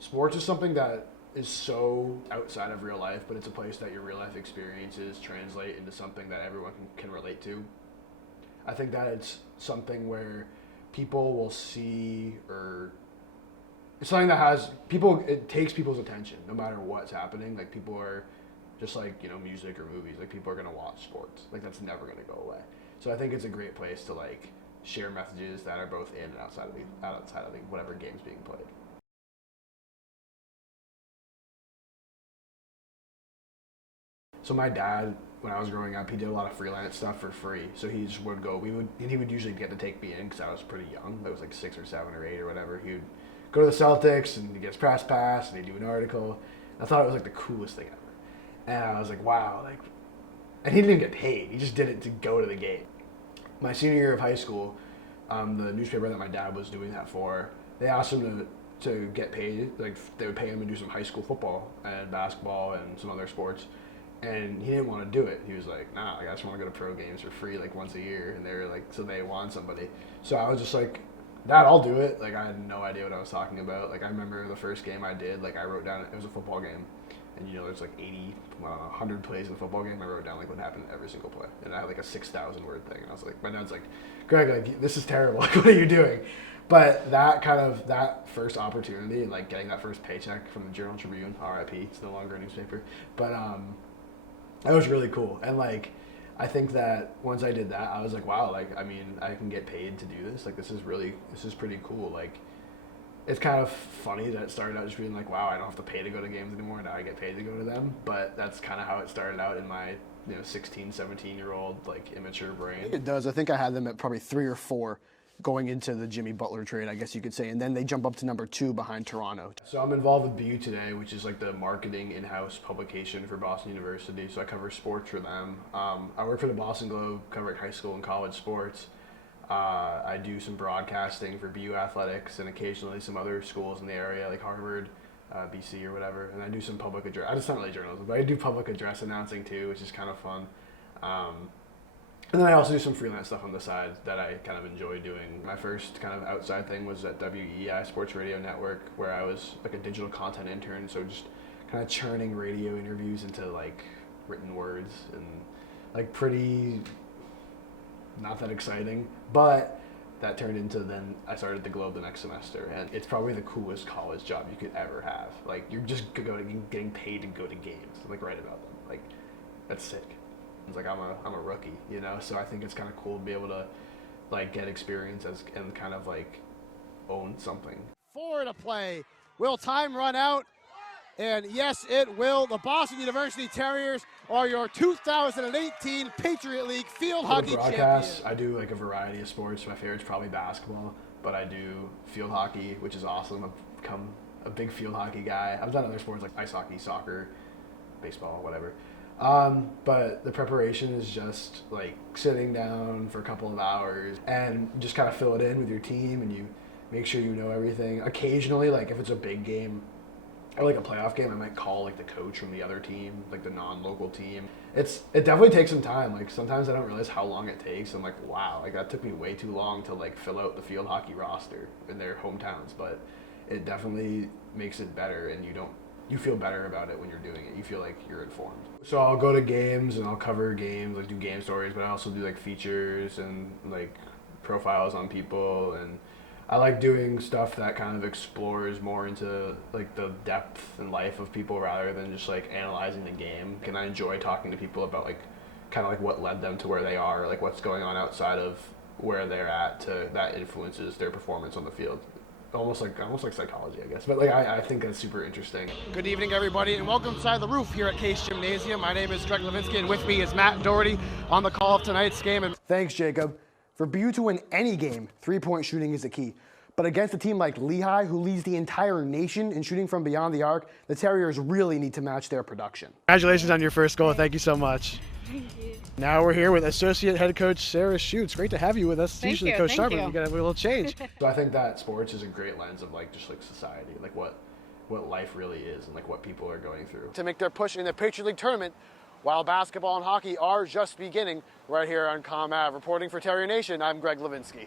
sports is something that is so outside of real life, but it's a place that your real life experiences translate into something that everyone can relate to. I think that it's something where people will see, or it's something that has people, it takes people's attention no matter what's happening. Like, people are just like, music or movies, like, people are going to watch sports. Like, that's never going to go away. So I think it's a great place to like share messages that are both in and outside of whatever game's being played. So my dad, when I was growing up, he did a lot of freelance stuff for free. So he just would go. He would usually get to take me in because I was pretty young. I was like 6 or 7 or 8 or whatever. He would go to the Celtics and he gets press pass and he'd do an article. I thought it was like the coolest thing ever. And I was like, wow, like, and he didn't even get paid. He just did it to go to the game. My senior year of high school, the newspaper that my dad was doing that for, they asked him to get paid. Like, they would pay him to do some high school football and basketball and some other sports. And he didn't want to do it. He was like, nah, like, I just want to go to pro games for free, like, once a year. And they were like, so they want somebody. So I was just like, Dad, I'll do it. Like, I had no idea what I was talking about. Like, I remember the first game I did, like, I wrote down, it was a football game. And, there's like 100 plays in a football game. I wrote down, like, what happened every single play. And I had, like, a 6,000 word thing. And I was like, my dad's like, Greg, like, this is terrible. Like, what are you doing? But that first opportunity and, like, getting that first paycheck from the Journal Tribune, RIP, it's no longer a newspaper. But, that was really cool. And, like, I think that once I did that, I was like, wow, like, I mean, I can get paid to do this. Like, this is pretty cool. Like, it's kind of funny that it started out just being like, wow, I don't have to pay to go to games anymore. Now I get paid to go to them. But that's kind of how it started out in my, 16, 17-year-old, like, immature brain. It does. I think I had them at probably 3 or 4 going into the Jimmy Butler trade, I guess you could say. And then they jump up to number 2 behind Toronto. So I'm involved with BU Today, which is like the marketing in-house publication for Boston University. So I cover sports for them. I work for the Boston Globe, covering high school and college sports. I do some broadcasting for BU Athletics and occasionally some other schools in the area, like Harvard, BC or whatever. And I do some public address. It's not really journalism, but I do public address announcing too, which is kind of fun. And then I also do some freelance stuff on the side that I kind of enjoy doing. My first kind of outside thing was at WEI Sports Radio Network, where I was like a digital content intern, so just kind of churning radio interviews into like written words and like pretty not that exciting. But that turned into, then I started the Globe the next semester, and it's probably the coolest college job you could ever have. Like, you're just getting paid to go to games, like write about them. Like, that's sick. It's like I'm a rookie, so I think it's kind of cool to be able to like get experience and kind of like own something. 4 to play. Will time run out? And yes, it will. The Boston University Terriers are your 2018 Patriot League field hockey champions. I do like a variety of sports. My favorite's probably basketball, but I do field hockey, which is awesome. I've become a big field hockey guy. I've done other sports like ice hockey, soccer, baseball, whatever. But the preparation is just like sitting down for a couple of hours and just kind of fill it in with your team, and you make sure you know everything. Occasionally, like if it's a big game or like a playoff game, I might call like the coach from the other team, like the non-local team. It definitely takes some time. Like sometimes I don't realize how long it takes. I'm like, wow, like that took me way too long to like fill out the field hockey roster in their hometowns, but it definitely makes it better, and you feel better about it when you're doing it. You feel like you're informed. So I'll go to games and I'll cover games, like do game stories, but I also do like features and like profiles on people, and I like doing stuff that kind of explores more into like the depth and life of people rather than just like analyzing the game. And I enjoy talking to people about like kind of like what led them to where they are, like what's going on outside of where they're at that influences their performance on the field. Almost like psychology, I guess. But like I think that's super interesting. Good evening, everybody, and welcome to Side of the Roof here at Case Gymnasium. My name is Greg Levinsky, and with me is Matt Doherty on the call of tonight's game. And thanks, Jacob. For BU to win any game, 3-point shooting is the key. But against a team like Lehigh, who leads the entire nation in shooting from beyond the arc, the Terriers really need to match their production. Congratulations on your first goal. Thank you so much. Thank you. Now we're here with Associate Head Coach Sarah Schutz. Great to have you with us. Thank Usually you. Coach Thank Sharper, you. we got a little change. So I think that sports is a great lens of like just like society, like what life really is and like what people are going through. To make their push in the Patriot League tournament, while basketball and hockey are just beginning, right here on ComAv. Reporting for Terrier Nation, I'm Greg Levinsky.